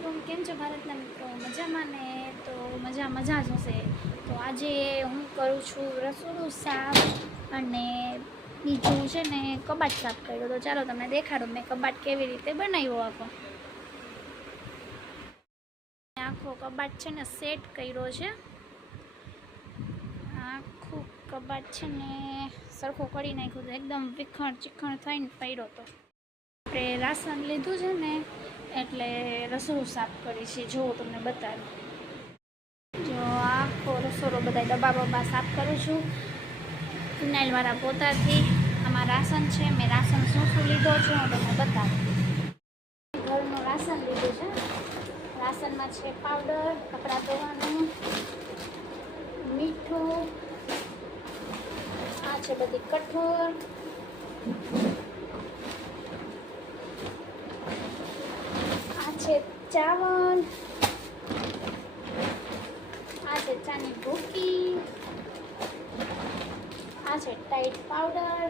वालेकुम केम छो भारतना मित्रों मजामां ने तो मजा ज हशे। तो आज हूँ करूँ छूँ रसोड़ू साफ अने बीजू छे ने कबाट साफ कर्यो। तो चालो तमने देखाडुं मैं कबाट केवी रीते बनाव्यो। आखो कबाट छे ने सेट कर्यो छे। आखो कबाट छे ने सरखो करी नाख्यो तो एकदम विखण चिखण थईने पड्यो तो આપણે રાશન લીધું છે ને એટલે રસોડું સાફ કરી છે। જો તમને બતાવું, જો આખો રસોડો બધા ડબ્બા બબ્બા સાફ કરું છું ફિનાઇલવાળા પોતાથી। આમાં રાશન છે, મેં રાશન શું શું લીધો છે હું તમને બતાવું। ઘરનું રાશન લીધું છે। રાશનમાં છે પાવડર, કપડાં ધોવાનું, મીઠું, આ છે બધી કઠોળ, चावल, आज चानी भूकी, आज टाइट पाउडर,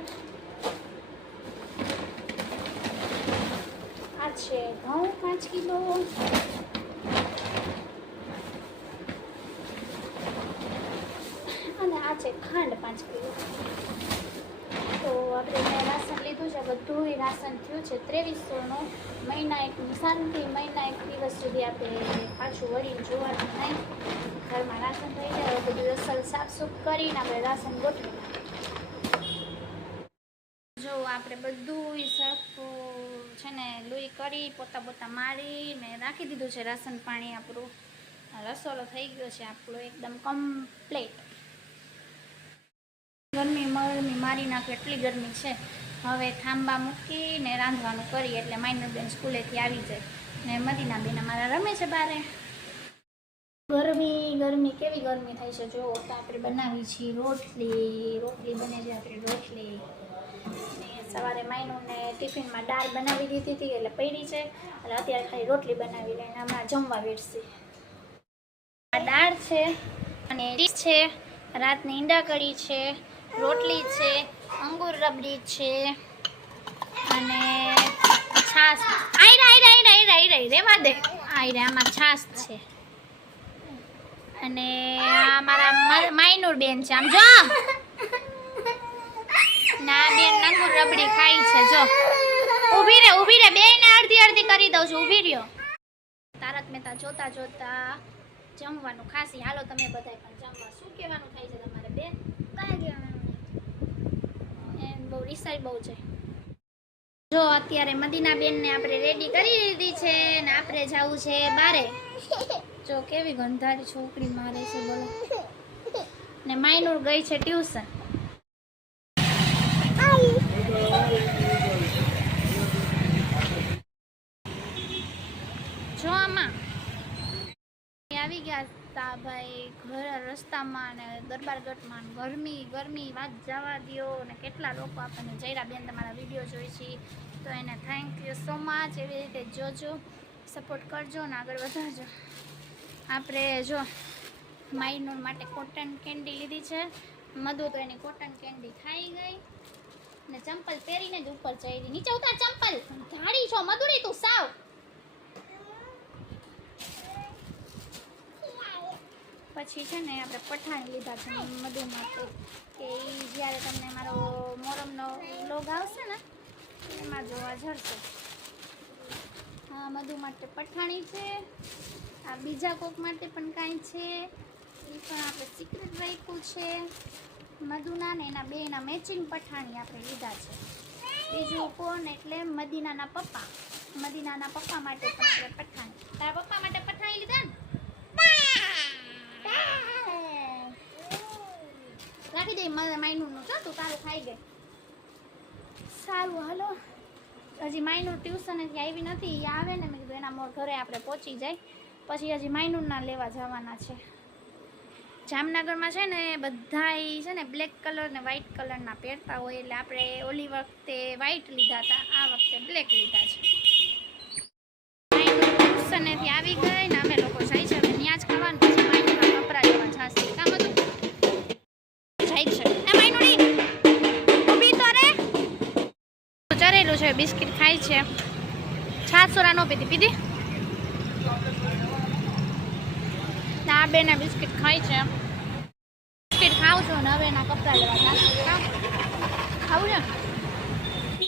आज घऊं 5 किलो, અને આ છે ખાંડ 5 કિલો। તો આપણે મેં રાશન લીધું છે, બધું રાશન થયું છે 2300નું। મહિના એક શાંતિ મહિના એક દિવસ સુધી આપણે પાછું વળીને જોવાનું નહીં। ઘરમાં રાશન થઈ જાય, બધું અસલ સાફસૂફ કરીને આપણે રાશન ગોઠવી જો આપણે બધું સરખું છે ને લુઈ કરી પોતા પોતા મારીને રાખી દીધું છે। રાશન પાણી આપણું રસોડો થઈ ગયો છે આપણો એકદમ કમ્પ્લીટ। ગરમી મારી નાખે એટલી ગરમી છે। હવે થાંબા મૂકીને રાંધવાનું કરી એટલે માઇનરબેન સ્કૂલેથી આવી જાય ને મદીનાબેન અમારા રમે છે બારે। ગરમી કેવી ગરમી થાય છે જો। તો આપણે બનાવી છીએ રોટલી બને છે આપણી રોટલી। ને સવારે માઇનુને ટિફિનમાં દાળ બનાવી દીધી હતી એટલે પડી છે, એટલે અત્યારે ખાલી રોટલી બનાવી લઈને હમણાં જમવા બેસી। આ દાળ છે અને છે, રાતની ઈંડા કઢી છે, રોટલી છે, અંગૂર રબડી છે અને છાશ। આઈ રેવા દે, આમાં છાશ છે અને આ મારા માયનુર બેન છે। આમ જો ના બેન અંગૂર રબડી ખાઈ છે। જો ઊભી રે બેને અડધી કરી દઉં છું, ઊભી રહ્યો। તારક મહેતા જોતા જોતા જમવાનું ખાસી। હાલો તમે બધાય પણ જમવા। શું કહેવાનું થાય છે તમારે બેન? બહુ રિસાઈ બહુ છે। જો અત્યારે મદીનાબેનને આપણે રેડી કરી દીધી છે ને આપણે જવું છે બારે। જો કેવી ગંધારી છોકરી મારે છે બોલો। ને માયનુર ગઈ છે ટ્યુશન। જો આમાં આવી ગયા તા ભાઈ ઘર રસ્તામાં ને દરબારગઢમાં ગરમી વાત જવા દ્યો ને કેટલા લોકો આપણને જયરાબેન તમારા વિડીયો જોઈ છે તો એને થેન્ક યુ સો મચ। એવી રીતે જોજો, સપોર્ટ કરજો ને આગળ વધારજો। આપણે જો માયનુર માટે કોટન કેન્ડી લીધી છે, મધુ તો એની કોટન કેન્ડી ખાઈ ગઈ ને ચંપલ પહેરીને જ ઉપર ચડી। નીચે ઉતાર ચંપલ, ધાડી છો મધુરી તું સાવ। પછી છે ને આપણે પઠાણી લીધા છે મધુ માટે કે જ્યારે તમને મારો મોરમનો વ્લોગ આવશે ને એમાં જોવા જશે। હા મધુ માટે પઠાણી છે, આ બીજા કોક માટે પણ કાંઈ છે એ પણ આપણે સિક્રેટ રાખ્યું છે। મધુના ને એના બેના મેચિંગ પઠાણી આપણે લીધા છે। બીજું કોણ એટલે મદીનાના પપ્પા માટે પણ આપણે પઠાણી। તારા પપ્પા માટે પઠાણી લીધા ને? રાખી દે માયનુરનું છો તું તારું ખાઈ ગઈ। સારું હાલો, હજી માયનુર ટ્યુશનેથી આવી નથી, એ આવે ને મેં કીધું એના મોર ઘરે આપણે પહોંચી જાય પછી હજી માયનુરના લેવા જવાના છે। જામનગરમાં છે ને બધાય છે ને બ્લેક કલર ને વ્હાઇટ કલરના પહેરતા હોય એટલે આપણે ઓલી વખતે વ્હાઇટ લીધા હતા, આ વખતે બ્લેક લીધા છે। માયનુર ટ્યુશનેથી આવી ગઈ ને અમે લોકો જાય છે હવે ત્યાં જ ખાવાનું, પછી માયનુરના કપડાં લેવા જશે। કામ હતું જાય છે એ માયનુરી ઊભી તો રે, ચરેલું છે બિસ્કિટ ખાય છે। છાશ સોરા નો પીધી આ બેના બિસ્કિટ ખાય છે બિસ્કિટ ખાવ છો ને હવે એના કપડાં લેવા જશે